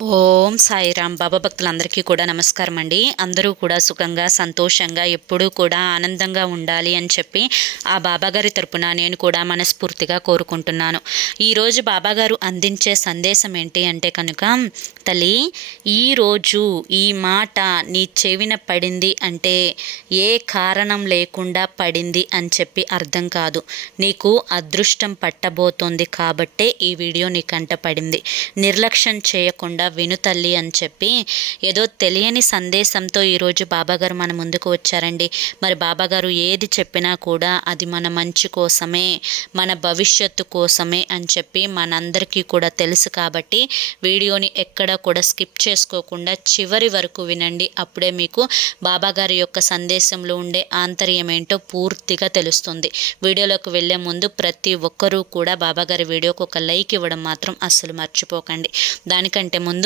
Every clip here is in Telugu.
ఓం సాయిరామ్. బాబా భక్తులందరికీ కూడా నమస్కారం అండి. అందరూ కూడా సుఖంగా సంతోషంగా ఎప్పుడూ కూడా ఆనందంగా ఉండాలి అని చెప్పి ఆ బాబాగారి తరపున నేను కూడా మనస్ఫూర్తిగా కోరుకుంటున్నాను. ఈరోజు బాబాగారు అందించే సందేశం ఏంటి అంటే కనుక, తల్లి, ఈరోజు ఈ మాట నీ చెవిన పడింది అంటే ఏ కారణం లేకుండా పడింది అని చెప్పి అర్థం కాదు. నీకు అదృష్టం పట్టబోతోంది కాబట్టే ఈ వీడియో నీ కంట పడింది. నిర్లక్ష్యం చేయకుండా విను తల్లి అని చెప్పి ఏదో తెలియని సందేశంతో ఈరోజు బాబాగారు మన ముందుకు వచ్చారండి. మరి బాబాగారు ఏది చెప్పినా కూడా అది మన మంచి కోసమే, మన భవిష్యత్తు కోసమే అని చెప్పి మనందరికీ కూడా తెలుసు. కాబట్టి వీడియోని ఎక్కడా కూడా స్కిప్ చేసుకోకుండా చివరి వరకు వినండి. అప్పుడే మీకు బాబాగారి యొక్క సందేశంలో ఉండే ఆంతర్యం ఏంటో పూర్తిగా తెలుస్తుంది. వీడియోలోకి వెళ్ళే ముందు ప్రతి ఒక్కరూ కూడా బాబాగారి వీడియోకి ఒక లైక్ ఇవ్వడం మాత్రం అస్సలు మర్చిపోకండి. దానికంటే ముందు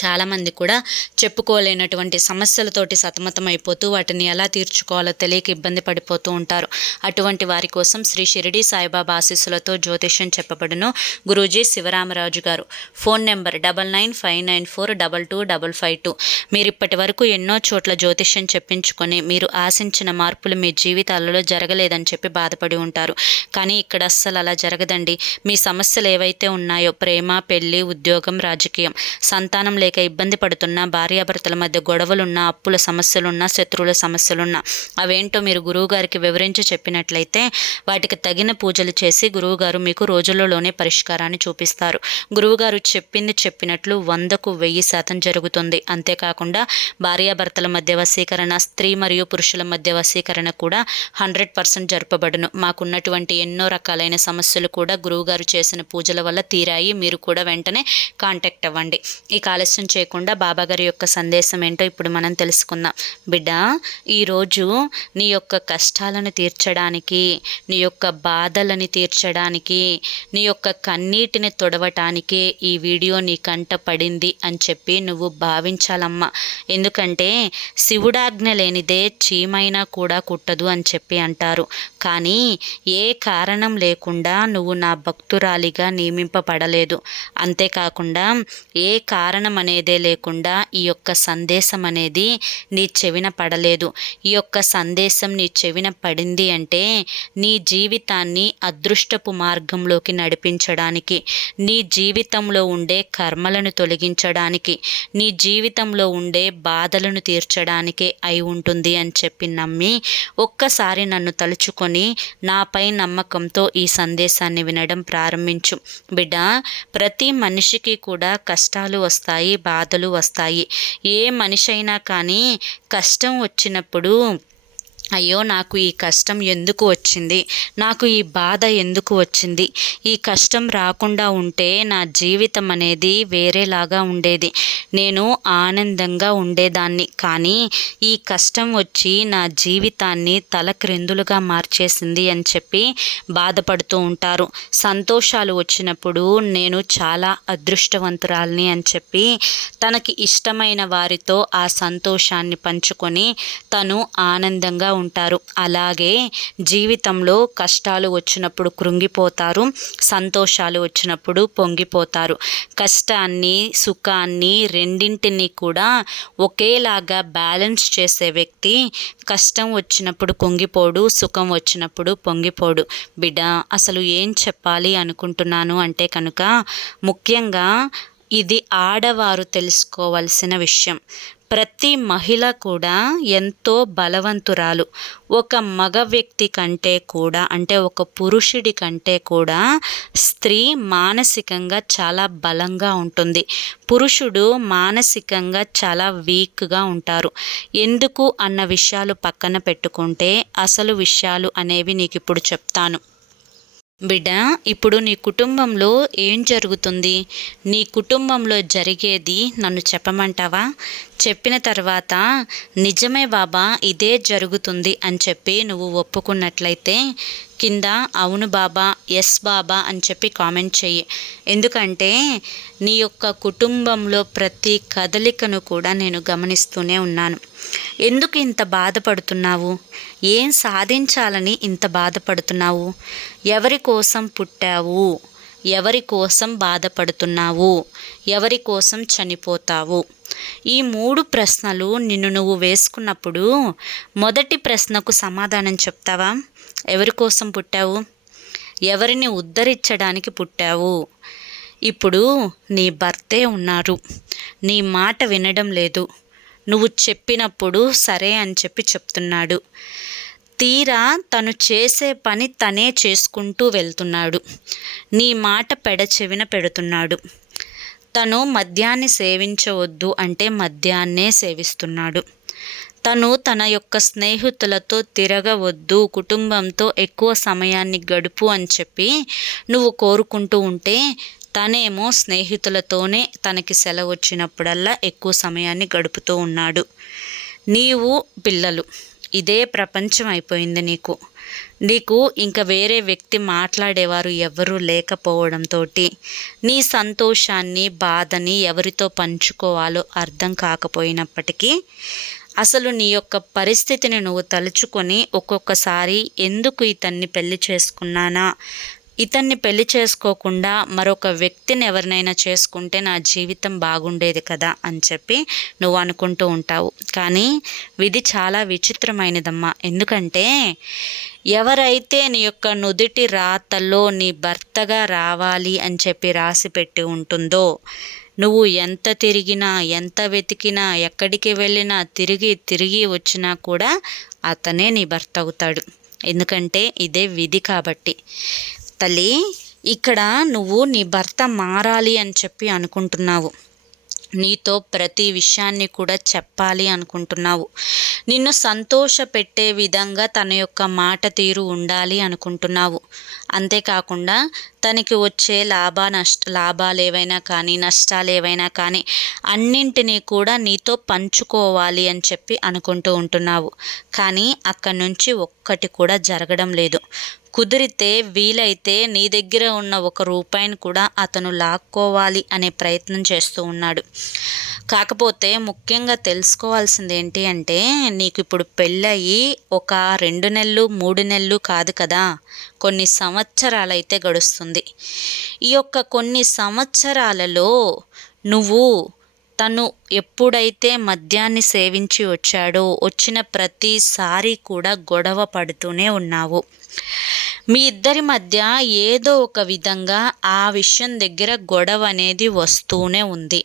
చాలామంది కూడా చెప్పుకోలేనటువంటి సమస్యలతోటి సతమతం అయిపోతూ వాటిని ఎలా తీర్చుకోవాలో తెలియక ఇబ్బంది పడిపోతూ ఉంటారు. అటువంటి వారి కోసం శ్రీ షిరిడి సాయిబాబా ఆశీస్సులతో జ్యోతిష్యం చెప్పబడును. గురూజీ శివరామరాజు గారు. Phone number 995994225552. మీరు ఇప్పటి వరకు ఎన్నో చోట్ల జ్యోతిష్యం చెప్పించుకొని మీరు ఆశించిన మార్పులు మీ జీవితాలలో జరగలేదని చెప్పి బాధపడి ఉంటారు. కానీ ఇక్కడ అస్సలు అలా జరగదండి. మీ సమస్యలు ఏవైతే ఉన్నాయో, ప్రేమ, పెళ్లి, ఉద్యోగం, రాజకీయం, సంతానం లేక ఇబ్బంది పడుతున్నా, భార్యాభర్తల మధ్య గొడవలున్నా, అప్పుల సమస్యలున్నా, శత్రువుల సమస్యలున్నా అవేంటో మీరు గురువుగారికి వివరించి చెప్పినట్లయితే వాటికి తగిన పూజలు చేసి గురువుగారు మీకు రోజులలోనే పరిష్కారాన్ని చూపిస్తారు. గురువుగారు చెప్పింది చెప్పినట్లు 100కు 1000% జరుగుతుంది. అంతేకాకుండా భార్యాభర్తల మధ్య వశీకరణ, స్త్రీ మరియు పురుషుల మధ్య వశీకరణ కూడా 100% జరపబడును. మాకున్నటువంటి ఎన్నో రకాలైన సమస్యలు కూడా గురువుగారు చేసిన పూజల వల్ల తీరాయి. మీరు కూడా వెంటనే కాంటాక్ట్ అవ్వండి. ఈ ఆలస్యం చేయకుండా బాబాగారి యొక్క సందేశం ఏంటో ఇప్పుడు మనం తెలుసుకుందాం. బిడ్డ, ఈరోజు నీ యొక్క కష్టాలను తీర్చడానికి, నీ యొక్క బాధలని తీర్చడానికి, నీ యొక్క కన్నీటిని తొడవటానికే ఈ వీడియో నీ కంట పడింది అని చెప్పి నువ్వు భావించాలమ్మా. ఎందుకంటే శివుడాజ్ఞ లేనిదే చీమైనా కూడా కుట్టదు అని చెప్పి అంటారు. కానీ ఏ కారణం లేకుండా నువ్వు నా భక్తురాలిగా నియమింపబడలేదు. అంతేకాకుండా ఏ కారణం అనేదే లేకుండా ఈ యొక్క సందేశం అనేది నీ చెవిన పడలేదు. ఈ యొక్క సందేశం నీ చెవిన పడింది అంటే నీ జీవితాన్ని అదృష్టపు మార్గంలోకి నడిపించడానికి, నీ జీవితంలో ఉండే కర్మలను తొలగించడానికి, నీ జీవితంలో ఉండే బాధలను తీర్చడానికే అయి ఉంటుంది అని చెప్పి నమ్మి ఒక్కసారి నన్ను తలుచుకొని నాపై నమ్మకంతో ఈ సందేశాన్ని వినడం ప్రారంభించు. బిడ్డ, ప్రతి మనిషికి కూడా కష్టాలు వస్తాయి, బాధలు వస్తాయి. ఏ మనిషి అయినా కానీ కష్టం వచ్చినప్పుడు అయ్యో నాకు ఈ కష్టం ఎందుకు వచ్చింది, నాకు ఈ బాధ ఎందుకు వచ్చింది, ఈ కష్టం రాకుండా ఉంటే నా జీవితం అనేది వేరేలాగా ఉండేది, నేను ఆనందంగా ఉండేదాన్ని, కానీ ఈ కష్టం వచ్చి నా జీవితాన్ని తలక్రిందులుగా మార్చేసింది అని చెప్పి బాధపడుతూ ఉంటారు. సంతోషాలు వచ్చినప్పుడు నేను చాలా అదృష్టవంతురాల్ని అని చెప్పి తనకి ఇష్టమైన వారితో ఆ సంతోషాన్ని పంచుకొని తను ఆనందంగా ఉంటారు. అలాగే జీవితంలో కష్టాలు వచ్చినప్పుడు కృంగిపోతారు, సంతోషాలు వచ్చినప్పుడు పొంగిపోతారు. కష్టాన్ని, సుఖాన్ని రెండింటినీ కూడా ఒకేలాగా బ్యాలెన్స్ చేసే వ్యక్తి కష్టం వచ్చినప్పుడు కుంగిపోడు, సుఖం వచ్చినప్పుడు పొంగిపోడు. బిడ్డ, అసలు ఏం చెప్పాలి అనుకుంటున్నాను అంటే కనుక, ముఖ్యంగా ఇది ఆడవారు తెలుసుకోవాల్సిన విషయం. ప్రతి మహిళ కూడా ఎంతో బలవంతురాలు. ఒక మగ వ్యక్తి కంటే కూడా, అంటే ఒక పురుషుడి కంటే కూడా స్త్రీ మానసికంగా చాలా బలంగా ఉంటుంది. పురుషుడు మానసికంగా చాలా వీక్గా ఉంటారు. ఎందుకు అన్న విషయాలు పక్కన పెట్టుకుంటే అసలు విషయాలు అనేవి నీకు ఇప్పుడు చెప్తాను. బిడ్డ, ఇప్పుడు నీ కుటుంబంలో ఏం జరుగుతుంది? నీ కుటుంబంలో జరిగేది నన్ను చెప్పమంటావా? చెప్పిన తర్వాత నిజమే బాబా, ఇదే జరుగుతుంది అని చెప్పి నువ్వు ఒప్పుకున్నట్లయితే కింద అవును బాబా, ఎస్ బాబా అని చెప్పి కామెంట్ చెయ్యి. ఎందుకంటే నీ యొక్క కుటుంబంలో ప్రతి కదలికను కూడా నేను గమనిస్తూనే ఉన్నాను. ఎందుకు ఇంత బాధపడుతున్నావు? ఏం సాధించాలని ఇంత బాధపడుతున్నావు? ఎవరి కోసం పుట్టావు? ఎవరి కోసం బాధపడుతున్నావు, ఎవరి కోసం చనిపోతావు? ఈ 3 ప్రశ్నలు నిన్ను నువ్వు వేసుకున్నప్పుడు మొదటి ప్రశ్నకు సమాధానం చెప్తావా? ఎవరి కోసం పుట్టావు? ఎవరిని ఉద్ధరించడానికి పుట్టావు? ఇప్పుడు నీ భర్తే ఉన్నారు, నీ మాట వినడం లేదు, నువ్వు చెప్పినప్పుడు సరే అని చెప్పి చెప్తున్నాడు. తీరా తను చేసే పని తనే చేసుకుంటూ వెళ్తున్నాడు. నీ మాట పెడచెవిన పెడుతున్నాడు. తను మద్యాన్ని సేవించవద్దు అంటే మద్యాన్నే సేవిస్తున్నాడు. తను తన యొక్క స్నేహితులతో తిరగవద్దు, కుటుంబంతో ఎక్కువ సమయాన్ని గడుపు అని చెప్పి నువ్వు కోరుకుంటూ ఉంటే తనేమో స్నేహితులతోనే తనకి సెలవు వచ్చినప్పుడల్లా ఎక్కువ సమయాన్ని గడుపుతూ ఉన్నాడు. నీవు పిల్లలు, ఇదే ప్రపంచం అయిపోయింది నీకు ఇంకా వేరే వ్యక్తి మాట్లాడేవారు ఎవరూ లేకపోవడంతో నీ సంతోషాన్ని, బాధని ఎవరితో పంచుకోవాలో అర్థం కాకపోయినప్పటికీ అసలు నీ యొక్క పరిస్థితిని నువ్వు తలుచుకొని ఒక్కొక్కసారి ఎందుకు ఇతన్ని పెళ్లి చేసుకున్నానా, ఇతన్ని పెళ్లి చేసుకోకుండా మరొక వ్యక్తిని ఎవరినైనా చేసుకుంటే నా జీవితం బాగుండేది కదా అని చెప్పి నువ్వు అనుకుంటూ ఉంటావు. కానీ విధి చాలా విచిత్రమైనదమ్మా. ఎందుకంటే ఎవరైతే నీ యొక్క నుదిటి రాతల్లో నీ భర్తగా రావాలి అని చెప్పి రాసి పెట్టి ఉంటుందో, నువ్వు ఎంత తిరిగినా, ఎంత వెతికినా, ఎక్కడికి వెళ్ళినా, తిరిగి వచ్చినా కూడా అతనే నీ భర్త అవుతాడు. ఎందుకంటే ఇదే విధి కాబట్టి. తల్లి, ఇక్కడ నువ్వు నీ భర్త మారాలి అని చెప్పి అనుకుంటున్నావు. నీతో ప్రతి విషయాన్ని కూడా చెప్పాలి అనుకుంటున్నావు. నిన్ను సంతోషపెట్టే విధంగా తన యొక్క మాట తీరు ఉండాలి అనుకుంటున్నావు. అంతేకాకుండా తనకి వచ్చే లాభాలు ఏవైనా కానీ, నష్టాలు ఏవైనా కానీ అన్నింటినీ కూడా నీతో పంచుకోవాలి అని చెప్పి అనుకుంటూ ఉంటున్నావు. కానీ అక్కడి నుంచి ఒక్కటి కూడా జరగడం లేదు. కుదిరితే వీలైతే నీ దగ్గర ఉన్న 1 రూపాయిని కూడా అతను లాక్కోవాలి అనే ప్రయత్నం చేస్తూ ఉన్నాడు. కాకపోతే ముఖ్యంగా తెలుసుకోవాల్సింది ఏంటి అంటే, నీకు ఇప్పుడు పెళ్ళయి ఒక 2 నెలలు 3 నెలలు కాదు కదా, కొన్ని సంవత్సరాలైతే గడుస్తుంది. ఈ యొక్క కొన్ని సంవత్సరాలలో నువ్వు తను ఎప్పుడైతే మద్యాన్ని సేవించి వచ్చాడో వచ్చిన ప్రతిసారి కూడా గొడవ పడుతూనే ఉన్నావు. మీ ఇద్దరి మధ్య ఏదో ఒక విధంగా ఆ విషయం దగ్గర గొడవ అనేది వస్తూనే ఉంది.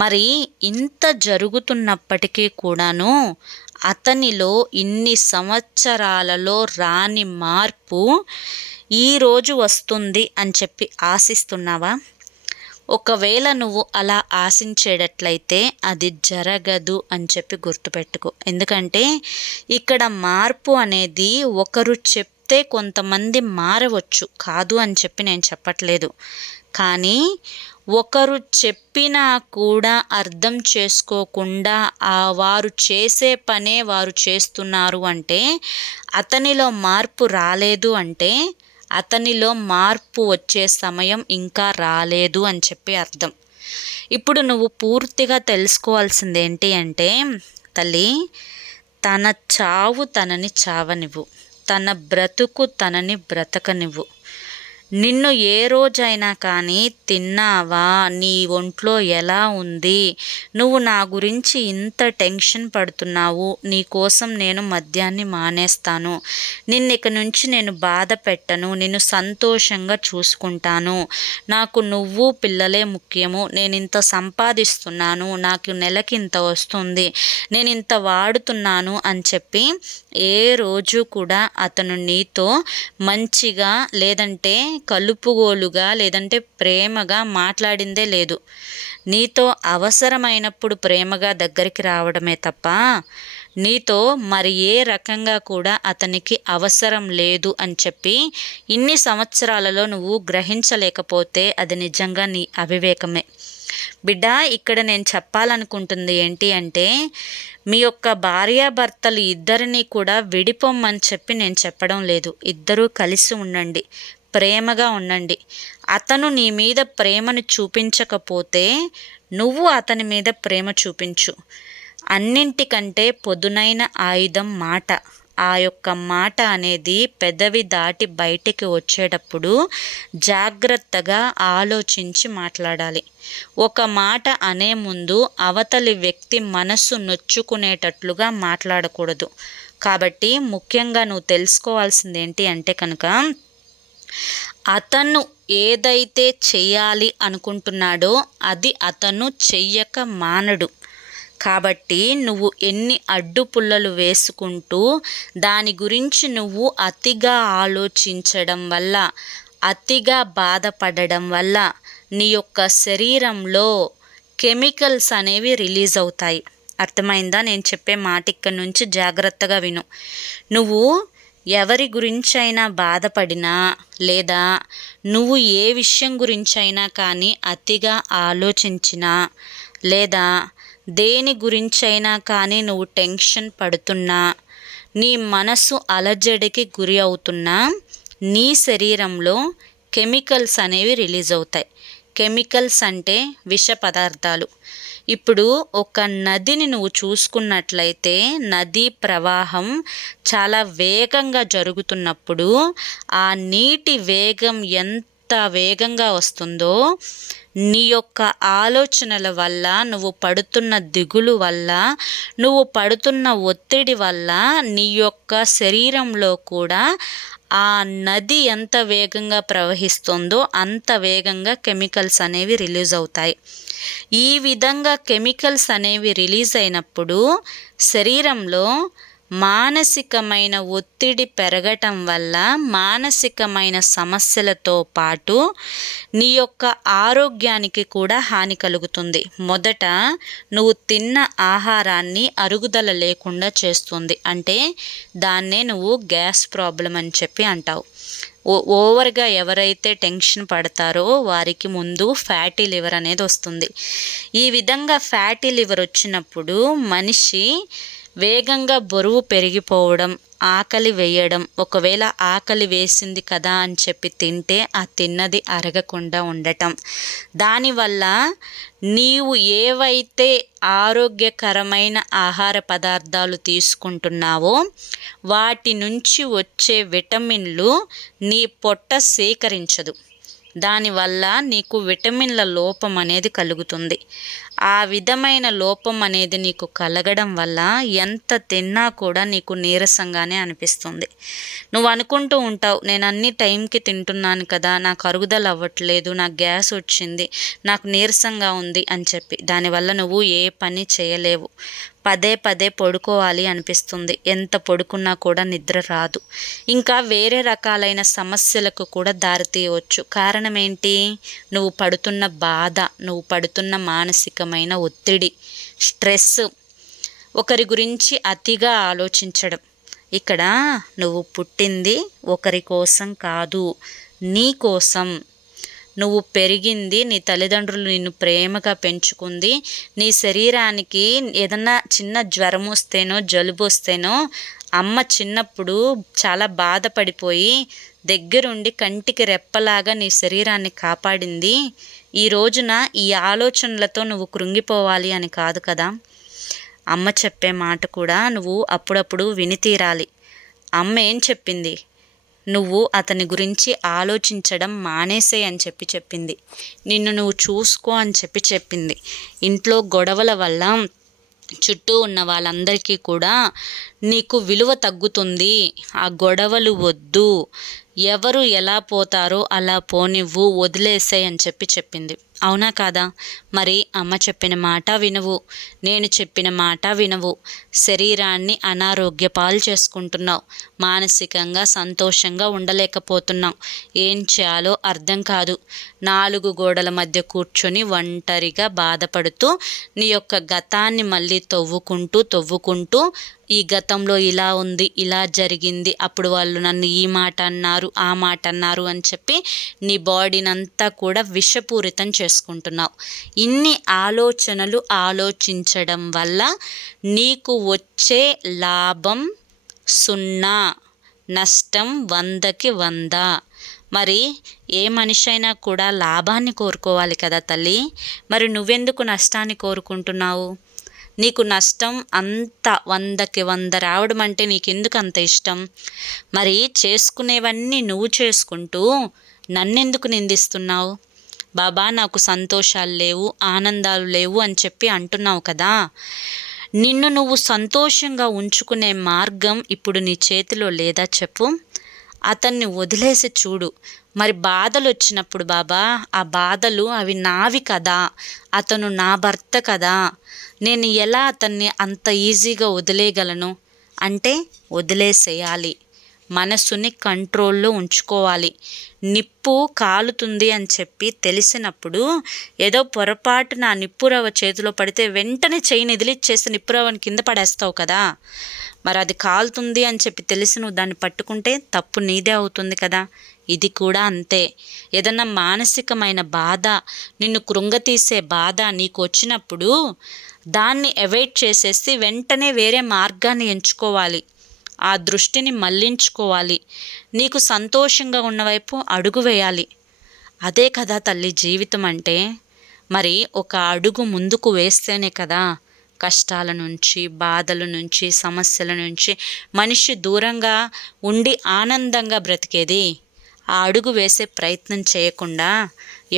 మరి ఇంత జరుగుతున్నప్పటికీ కూడాను అతనిలో ఇన్ని సంవత్సరాలలో రాని మార్పు ఈరోజు వస్తుంది అని చెప్పి ఆశిస్తున్నావా? ఒకవేళ నువ్వు అలా ఆశించేటట్లయితే అది జరగదు అని చెప్పి గుర్తుపెట్టుకో. ఎందుకంటే ఇక్కడ మార్పు అనేది ఒకరు చెప్తే కొంతమంది మారవచ్చు, కాదు అని చెప్పి నేను చెప్పట్లేదు. కానీ ఒకరు చెప్పినా కూడా అర్థం చేసుకోకుండా వారు చేసే పనే వారు చేస్తున్నారు అంటే, అతనిలో మార్పు రాలేదు అంటే అతనిలో మార్పు వచ్చే సమయం ఇంకా రాలేదు అని చెప్పి అర్థం. ఇప్పుడు నువ్వు పూర్తిగా తెలుసుకోవాల్సింది ఏంటి అంటే, తల్లి, తన చావు తనని చావనివ్వు, తన బ్రతుకు తనని బ్రతకనివ్వు. నిన్ను ఏ రోజైనా కానీ తిన్నావా, నీ ఒంట్లో ఎలా ఉంది, నువ్వు నా గురించి ఇంత టెన్షన్ పడుతున్నావు, నీ కోసం నేను మద్యాన్ని మానేస్తాను, ఇక నుంచి నేను బాధ పెట్టను, నిన్ను సంతోషంగా చూసుకుంటాను, నాకు నువ్వు పిల్లలే ముఖ్యము, నేను ఇంత సంపాదిస్తున్నాను, నాకు నెలకి ఇంత వస్తుంది, నేను ఇంత వాడుతున్నాను అని చెప్పి ఏ రోజు కూడా అతను నీతో మంచిగా లేదంటే కలుపుగోలుగా లేదంటే ప్రేమగా మాట్లాడిందే లేదు. నీతో అవసరమైనప్పుడు ప్రేమగా దగ్గరికి రావడమే తప్ప నీతో మరి ఏ రకంగా కూడా అతనికి అవసరం లేదు అని చెప్పి ఇన్ని సంవత్సరాలలో నువ్వు గ్రహించలేకపోతే అది నిజంగా నీ అవివేకమే. బిడ్డ, ఇక్కడ నేను చెప్పాలనుకుంటుంది ఏంటి అంటే, మీ యొక్క భార్యాభర్తలు ఇద్దరిని కూడా విడిపోమ్మని చెప్పి నేను చెప్పడం లేదు. ఇద్దరూ కలిసి ఉండండి, ప్రేమగా ఉండండి. అతను నీ మీద ప్రేమను చూపించకపోతే నువ్వు అతని మీద ప్రేమ చూపించు. అన్నింటికంటే పొదునైన ఆయుధం మాట. ఆ యొక్క మాట అనేది పెదవి దాటి బయటికి వచ్చేటప్పుడు జాగ్రత్తగా ఆలోచించి మాట్లాడాలి. ఒక మాట అనే ముందు అవతలి వ్యక్తి మనస్సు నొచ్చుకునేటట్లుగా మాట్లాడకూడదు. కాబట్టి ముఖ్యంగా నువ్వు తెలుసుకోవాల్సింది ఏంటి అంటే కనుక, అతను ఏదైతే చెయ్యాలి అనుకుంటున్నాడో అది అతను చెయ్యక మానడు. కాబట్టి నువ్వు ఎన్ని అడ్డుపుల్లలు వేసుకుంటూ దాని గురించి నువ్వు అతిగా ఆలోచించడం వల్ల, అతిగా బాధపడడం వల్ల నీ యొక్క శరీరంలో కెమికల్స్ అనేవి రిలీజ్ అవుతాయి. అర్థమైందా? నేను చెప్పే మాట ఇక్కడి నుంచి జాగ్రత్తగా విను. నువ్వు ఎవరి గురించైనా బాధపడినా లేదా నువ్వు ఏ విషయం గురించైనా కానీ అతిగా ఆలోచించినా లేదా దేని గురించైనా కానీ నువ్వు టెన్షన్ పడుతున్నా, నీ మనసు అలజడికి గురి అవుతున్నా, నీ శరీరంలో కెమికల్స్ అనేవి రిలీజ్ అవుతాయి. కెమికల్స్ అంటే విష పదార్థాలు. ఇప్పుడు ఒక నదిని నువ్వు చూసుకున్నట్లయితే నదీ ప్రవాహం చాలా వేగంగా జరుగుతున్నప్పుడు ఆ నీటి వేగం ఎంత వేగంగా వస్తుందో, నీ యొక్క ఆలోచనల వల్ల, నువ్వు పడుతున్న దిగులు వల్ల, నువ్వు పడుతున్న ఒత్తిడి వల్ల నీ యొక్క శరీరంలో కూడా ఆ నది ఎంత వేగంగా ప్రవహిస్తుందో అంత వేగంగా కెమికల్స్ అనేవి రిలీజ్ అవుతాయి. ఈ విధంగా కెమికల్స్ అనేవి రిలీజ్ అయినప్పుడు శరీరంలో మానసికమైన ఒత్తిడి పెరగటం వల్ల మానసికమైన సమస్యలతో పాటు నీ యొక్క ఆరోగ్యానికి కూడా హాని కలుగుతుంది. మొదట నువ్వు తిన్న ఆహారాన్ని అరుగుదల లేకుండా చేస్తుంది. అంటే దాన్నే నువ్వు గ్యాస్ ప్రాబ్లం అని చెప్పి అంటావు. ఓవర్గా ఎవరైతే టెన్షన్ పడతారో వారికి ముందు ఫ్యాటీ లివర్ అనేది వస్తుంది. ఈ విధంగా ఫ్యాటీ లివర్ వచ్చినప్పుడు మనిషి వేగంగా బరువు పెరిగిపోవడం, ఆకలి వేయడం, ఒకవేళ ఆకలి వేసింది కదా అని చెప్పి తింటే ఆ తిన్నది అరగకుండా ఉండటం, దానివల్ల నీవు ఏవైతే ఆరోగ్యకరమైన ఆహార పదార్థాలు తీసుకుంటున్నావో వాటి నుంచి వచ్చే విటమిన్లు నీ పొట్ట సేకరించదు. దానివల్ల నీకు విటమిన్ల లోపం అనేది కలుగుతుంది. ఆ విధమైన లోపం అనేది నీకు కలగడం వల్ల ఎంత తిన్నా కూడా నీకు నీరసంగానే అనిపిస్తుంది. నువ్వు అనుకుంటూ ఉంటావు, నేను అన్ని టైంకి తింటున్నాను కదా, నాకు అరుగుదల అవ్వట్లేదు, నాకు గ్యాస్ వచ్చింది, నాకు నీరసంగా ఉంది అని చెప్పి. దానివల్ల నువ్వు ఏ పని చేయలేవు. పదే పదే పడుకోవాలి అనిపిస్తుంది. ఎంత పడుకున్నా కూడా నిద్ర రాదు. ఇంకా వేరే రకాలైన సమస్యలకు కూడా దారితీయవచ్చు. కారణం ఏంటి? నువ్వు పడుతున్న బాధ, నువ్వు పడుతున్న మానసికమైన ఒత్తిడి, స్ట్రెస్, ఒకరి గురించి అతిగా ఆలోచించడం. ఇక్కడ నువ్వు పుట్టింది ఒకరి కోసం కాదు, నీ కోసం. నువ్వు పెరిగింది, నీ తల్లిదండ్రులు నిన్ను ప్రేమగా పెంచుకుంది. నీ శరీరానికి ఏదన్నా చిన్న జ్వరం వస్తేనో జలుబు వస్తేనో అమ్మ చిన్నప్పుడు చాలా బాధపడిపోయి దగ్గరుండి కంటికి రెప్పలాగా నీ శరీరాన్ని కాపాడింది. ఈ రోజున ఈ ఆలోచనలతో నువ్వు కృంగిపోవాలి అని కాదు కదా. అమ్మ చెప్పే మాట కూడా నువ్వు అప్పుడప్పుడు విని తీరాలి. అమ్మ ఏం చెప్పింది? నువ్వు అతని గురించి ఆలోచించడం మానేసే అని చెప్పి చెప్పింది. నిన్ను నువ్వు చూసుకో అని చెప్పి చెప్పింది. ఇంట్లో గొడవల వల్ల చుట్టూ ఉన్న వాళ్ళందరికీ కూడా నీకు విలువ తగ్గుతుంది, ఆ గొడవలు వద్దు, ఎవరు ఎలా పోతారో అలా పోనివ్వు, వదిలేసాయి అని చెప్పి చెప్పింది. అవునా కాదా? మరి అమ్మ చెప్పిన మాట వినవు, నేను చెప్పిన మాట వినవు, శరీరాన్ని అనారోగ్య పాలు చేసుకుంటున్నావు, మానసికంగా సంతోషంగా ఉండలేకపోతున్నావు. ఏం చేయాలో అర్థం కాదు. 4 గోడల మధ్య కూర్చొని ఒంటరిగా బాధపడుతూ నీ యొక్క గతాన్ని మళ్ళీ తవ్వుకుంటూ ఈ గతంలో ఇలా ఉంది, ఇలా జరిగింది, అప్పుడు వాళ్ళు నన్ను ఈ మాట అన్నారు, ఆ మాట అన్నారు అని చెప్పి నీ బాడీనంతా కూడా విషపూరితం చేసుకుంటున్నావు. ఇన్ని ఆలోచనలు ఆలోచించడం వల్ల నీకు వచ్చే లాభం 0, నష్టం 100కి 100. మరి ఏ మనిషి అయినా కూడా లాభాన్ని కోరుకోవాలి కదా తల్లి. మరి నువ్వెందుకు నష్టాన్ని కోరుకుంటున్నావు? నీకు నష్టం అంత 100కి 100 రావడం అంటే నీకెందుకు అంత ఇష్టం? మరి చేసుకునేవన్నీ నువ్వు చేసుకుంటూ నన్నెందుకు నిందిస్తున్నావు? బాబా నాకు సంతోషాలు లేవు, ఆనందాలు లేవు అని చెప్పి అంటున్నావు కదా. నిన్ను నువ్వు సంతోషంగా ఉంచుకునే మార్గం ఇప్పుడు నీ చేతిలో లేదా చెప్పు? అతన్ని వదిలేసి చూడు. మరి బాధలు వచ్చినప్పుడు బాబా, ఆ బాధలు అవి నావి కదా, అతను నా భర్త కదా, నేను ఎలా అతన్ని అంత ఈజీగా వదిలేయగలను? అంటే వదిలేసేయాలి, మనసుని కంట్రోల్లో ఉంచుకోవాలి. నిప్పు కాలుతుంది అని చెప్పి తెలిసినప్పుడు ఏదో పొరపాటున ఆ నిప్పురవ్వ చేతిలో పడితే వెంటనే చెయ్యిని ఇదిలిచ్చేసి నిప్పురవ్వని కింద పడేస్తావు కదా. మరి అది కాలుతుంది అని చెప్పి తెలిసి నువ్వు దాన్ని పట్టుకుంటే తప్పు నీదే అవుతుంది కదా. ఇది కూడా అంతే. ఏదన్నా మానసికమైన బాధ, నిన్ను కృంగతీసే బాధ నీకు వచ్చినప్పుడు దాన్ని అవాయిడ్ చేసేసి వెంటనే వేరే మార్గాన్ని ఎంచుకోవాలి, ఆ దృష్టిని మళ్లించుకోవాలి, నీకు సంతోషంగా ఉన్నవైపు అడుగు వేయాలి. అదే కదా తల్లి జీవితం అంటే. మరి ఒక అడుగు ముందుకు వేస్తేనే కదా కష్టాల నుంచి, బాధల నుంచి, సమస్యల నుంచి మనిషి దూరంగా ఉండి ఆనందంగా బ్రతికేది. ఆ అడుగు వేసే ప్రయత్నం చేయకుండా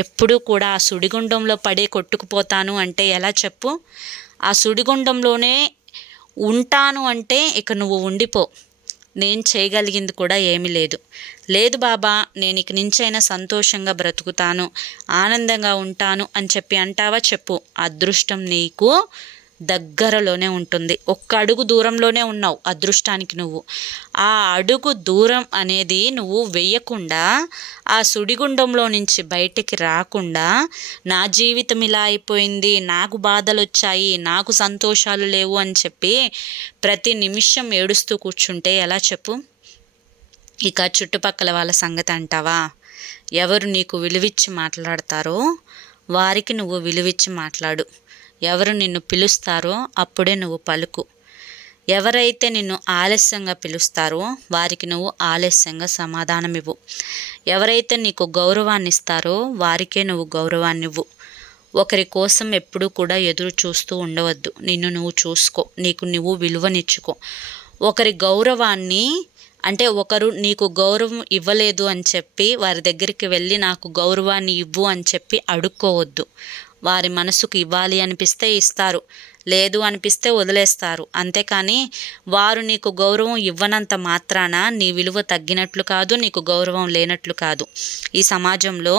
ఎప్పుడూ కూడా ఆ సుడిగుండంలో పడే కొట్టుకుపోతాను అంటే ఎలా చెప్పు? ఆ సుడిగుండంలోనే ఉంటాను అంటే ఇక నువ్వు ఉండిపో. నేను చేయగలిగింది కూడా ఏమీ లేదు. లేదు బాబా, నేను ఇక నుంచైనా సంతోషంగా బ్రతుకుతాను, ఆనందంగా ఉంటాను అని చెప్పి అంటావా చెప్పు? అదృష్టం నీకు దగ్గరలోనే ఉంటుంది. ఒక్క అడుగు దూరంలోనే ఉన్నావు అదృష్టానికి నువ్వు. ఆ అడుగు దూరం అనేది నువ్వు వెయ్యకుండా, ఆ సుడిగుండంలో నుంచి బయటికి రాకుండా, నా జీవితం ఇలా అయిపోయింది, నాకు బాధలు వచ్చాయి, నాకు సంతోషాలు లేవు అని చెప్పి ప్రతి నిమిషం ఏడుస్తూ కూర్చుంటే ఎలా చెప్పు? ఇక చుట్టుపక్కల వాళ్ళ సంగతి అంటావా? ఎవరు నీకు విలువిచ్చి మాట్లాడతారో వారికి నువ్వు విలువిచ్చి మాట్లాడు. ఎవరు నిన్ను పిలుస్తారో అప్పుడే నువ్వు పలుకు. ఎవరైతే నిన్ను ఆలస్యంగా పిలుస్తారో వారికి నువ్వు ఆలస్యంగా సమాధానం ఇవ్వు. ఎవరైతే నీకు గౌరవాన్ని ఇస్తారో వారికే నువ్వు గౌరవాన్ని ఇవ్వు. ఒకరి కోసం ఎప్పుడూ కూడా ఎదురు చూస్తూ ఉండవద్దు. నిన్ను నువ్వు చూసుకో, నీకు నువ్వు విలువనిచ్చుకో. ఒకరి గౌరవాన్ని అంటే ఒకరు నీకు గౌరవం ఇవ్వలేదు అని చెప్పి వారి దగ్గరికి వెళ్ళి నాకు గౌరవాన్ని ఇవ్వు అని చెప్పి అడుక్కోవద్దు. వారి మనసుకు ఇవ్వాలి అనిపిస్తే ఇస్తారు, లేదు అనిపిస్తే వదిలేస్తారు. అంతేకాని వారు నీకు గౌరవం ఇవ్వనంత మాత్రాన నీ విలువ తగ్గినట్లు కాదు, నీకు గౌరవం లేనట్లు కాదు. ఈ సమాజంలో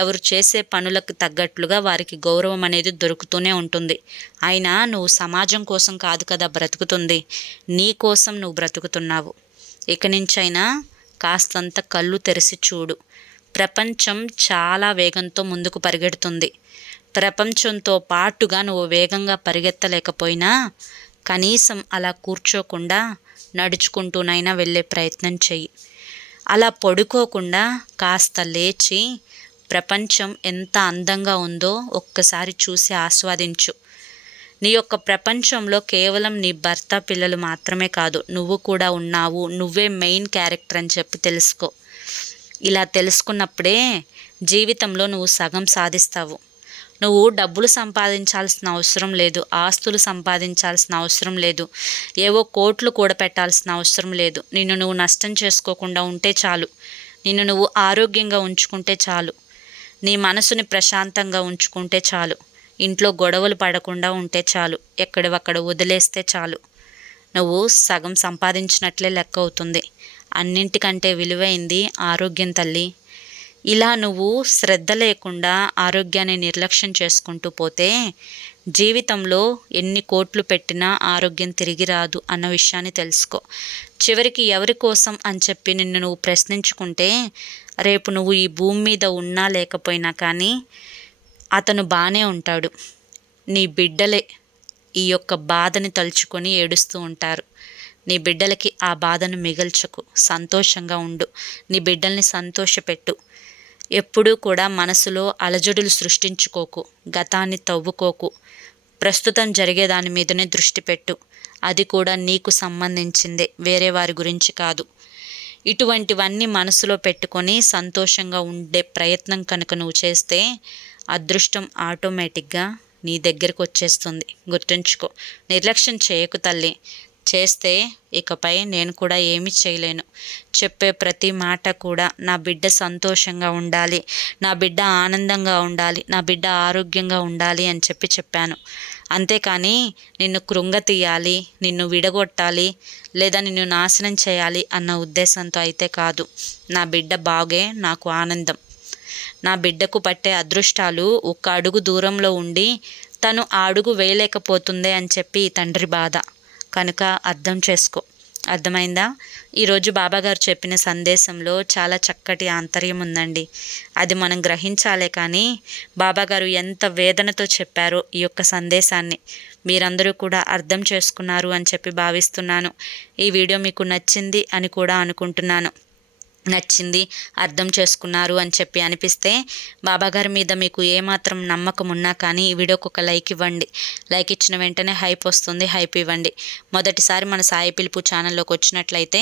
ఎవరు చేసే పనులకు తగ్గట్లుగా వారికి గౌరవం అనేది దొరుకుతూనే ఉంటుంది. అయినా నువ్వు సమాజం కోసం కాదు కదా బ్రతుకుతుంది, నీ కోసం నువ్వు బ్రతుకుతున్నావు. ఇక నుంచైనా కాస్తంత కళ్ళు తెరిచి చూడు. ప్రపంచం చాలా వేగంతో ముందుకు పరిగెడుతుంది. ప్రపంచంతో పాటుగా నువ్వు వేగంగా పరిగెత్తలేకపోయినా కనీసం అలా కూర్చోకుండా నడుచుకుంటూనైనా వెళ్ళే ప్రయత్నం చెయ్యి. అలా పడుకోకుండా కాస్త లేచి ప్రపంచం ఎంత అందంగా ఉందో ఒక్కసారి చూసి ఆస్వాదించు. నీ యొక్క ప్రపంచంలో కేవలం నీ భర్త, పిల్లలు మాత్రమే కాదు, నువ్వు కూడా ఉన్నావు. నువ్వే మెయిన్ క్యారెక్టర్ అని చెప్పి తెలుసుకో. ఇలా తెలుసుకున్నప్పుడే జీవితంలో నువ్వు సగం సాధిస్తావు. నువ్వు డబ్బులు సంపాదించాల్సిన అవసరం లేదు, ఆస్తులు సంపాదించాల్సిన అవసరం లేదు, ఏవో కోట్లు కూడపెట్టాల్సిన అవసరం లేదు. నిన్ను నువ్వు నష్టం చేసుకోకుండా ఉంటే చాలు, నిన్ను నువ్వు ఆరోగ్యంగా ఉంచుకుంటే చాలు, నీ మనసుని ప్రశాంతంగా ఉంచుకుంటే చాలు, ఇంట్లో గొడవలు పడకుండా ఉంటే చాలు, ఎక్కడివక్కడ వదిలేస్తే చాలు. నువ్వు సగం సంపాదించినట్లే లెక్క అవుతుంది. అన్నింటికంటే విలువైంది ఆరోగ్యం తల్లి. ఇలా నువ్వు శ్రద్ధ లేకుండా ఆరోగ్యాన్ని నిర్లక్ష్యం చేసుకుంటూ పోతే జీవితంలో ఎన్ని కోట్లు పెట్టినా ఆరోగ్యం తిరిగి రాదు అన్న విషయాన్ని తెలుసుకో. చివరికి ఎవరి కోసం అని చెప్పి నిన్ను నువ్వు ప్రశ్నించుకుంటే రేపు నువ్వు ఈ భూమి మీద ఉన్నా లేకపోయినా కానీ అతను బాగానే ఉంటాడు. నీ బిడ్డలే ఈ యొక్క బాధని తలుచుకొని ఏడుస్తూ ఉంటారు. నీ బిడ్డలకి ఆ బాధను మిగల్చకు, సంతోషంగా ఉండు, నీ బిడ్డల్ని సంతోషపెట్టు. ఎప్పుడూ కూడా మనసులో అలజడులు సృష్టించుకోకు, గతాన్ని తవ్వుకోకు. ప్రస్తుతం జరిగే దాని మీదనే దృష్టి పెట్టు. అది కూడా నీకు సంబంధించిందే, వేరే వారి గురించి కాదు. ఇటువంటివన్నీ మనసులో పెట్టుకొని సంతోషంగా ఉండే ప్రయత్నం కనుక నువ్వు చేస్తే అదృష్టం ఆటోమేటిక్గా నీ దగ్గరకు వచ్చేస్తుంది. గుర్తుంచుకో. నిర్లక్ష్యం చేయకు తల్లి. చేస్తే ఇకపై నేను కూడా ఏమీ చేయలేను. చెప్పే ప్రతి మాట కూడా నా బిడ్డ సంతోషంగా ఉండాలి, నా బిడ్డ ఆనందంగా ఉండాలి, నా బిడ్డ ఆరోగ్యంగా ఉండాలి అని చెప్పాను. అంతేకాని నిన్ను కృంగతీయాలి, నిన్ను విడగొట్టాలి, లేదా నిన్ను నాశనం చేయాలి అన్న ఉద్దేశంతో అయితే కాదు. నా బిడ్డ బాగే నాకు ఆనందం. నా బిడ్డకు పట్టే అదృష్టాలు ఒక్క అడుగు దూరంలో ఉండి తను ఆ అడుగు వేయలేకపోతుందే అని చెప్పి తండ్రి బాధ. కనుక అర్థం చేసుకో. అర్థమైందా? ఈరోజు బాబాగారు చెప్పిన సందేశంలో చాలా చక్కటి ఆంతర్యం ఉందండి. అది మనం గ్రహించాలే. కానీ బాబాగారు ఎంత వేదనతో చెప్పారో ఈ యొక్క సందేశాన్ని మీరందరూ కూడా అర్థం చేసుకున్నారు అని చెప్పి భావిస్తున్నాను. ఈ వీడియో మీకు నచ్చింది అని కూడా అనుకుంటున్నాను. నచ్చింది, అర్థం చేసుకున్నారు అని చెప్పి అనిపిస్తే బాబాగారి మీద మీకు ఏమాత్రం నమ్మకం ఉన్నా కానీ ఈ వీడియోకి ఒక లైక్ ఇవ్వండి. లైక్ ఇచ్చిన వెంటనే హైప్ వస్తుంది, హైప్ ఇవ్వండి. మొదటిసారి మన సాయి పిలుపు ఛానల్లోకి వచ్చినట్లయితే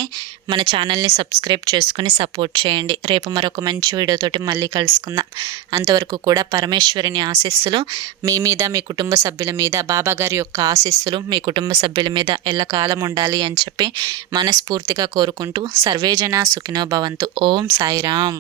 మన ఛానల్ని సబ్స్క్రైబ్ చేసుకుని సపోర్ట్ చేయండి. రేపు మరొక మంచి వీడియోతోటి మళ్ళీ కలుసుకుందాం. అంతవరకు కూడా పరమేశ్వరిని ఆశీస్సులు మీ మీద, మీ కుటుంబ సభ్యుల మీద, బాబాగారి యొక్క ఆశీస్సులు మీ కుటుంబ సభ్యుల మీద ఎల్లకాలం ఉండాలి అని చెప్పి మనస్ఫూర్తిగా కోరుకుంటూ సర్వేజన సుఖినో భవంతు. ఓం సాయిరామ్.